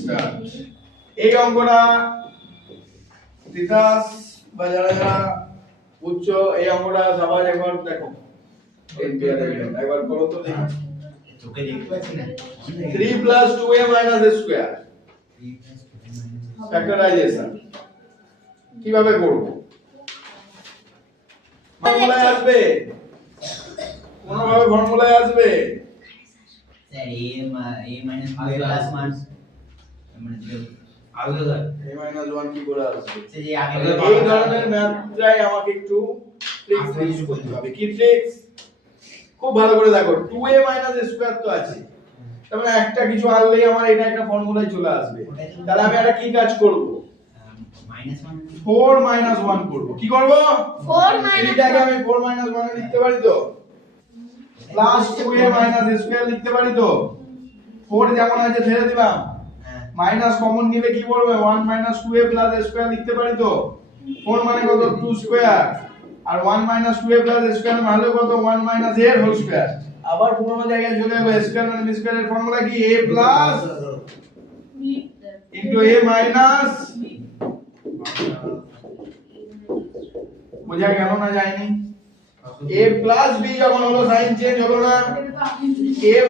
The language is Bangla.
স্টার্ট। এই অঙ্কটা তিতাস বা যারা যারা উচ্চ এই অঙ্কটা সবাই একবার দেখো একবার করো তো দেখি। তোকে দেখতে পাচ্ছি না। 3 2a a স্কয়ার ফ্যাক্টরাইজেশন কিভাবে করব? ফর্মুলায় আসবে, কোনভাবে ফর্মুলায় আসবে। Sir a minus 2a plus 1 মানে আলাদা স্যার a 1 কি করে আসবে? সে যে আগে এই ধরনের ম্যাথটাই আমাকে একটু ট্রিক্স ইউজ করতে হবে। কি ট্রিক্স? খুব ভালো করে দেখো 2a স্কয়ার তো আছে, তার মানে একটা কিছু আনলেই আমার এটা একটা ফর্মুলায় চলে আসবে। তাহলে আমি একটা কি কাজ করব? -1 4 1 করব। কি করব? 4 - এটাকে আমি 4 1 এ লিখতে পারি তো, প্লাস 2a স্কয়ার লিখতে পারি তো। 4 যেমন আছে ছেড়ে দিলাম, মাইনাস কমন নিলে কি পড়বে? 1 2a স্কয়ার লিখতে পারি তো। 4 মানে কত? 2 স্কয়ার, আর 1 2a স্কয়ার মানে হলো কত? 1 a হোল স্কয়ার। আবার পুরোনো জায়গায় চলে যাবে। স্কয়ার মানে b স্কয়ারের ফর্মুলা কি? a plus into a minus, বোঝা গেল না যায়নি? a প্লাস b যখন হলো সাইন চেঞ্জ হলো না, a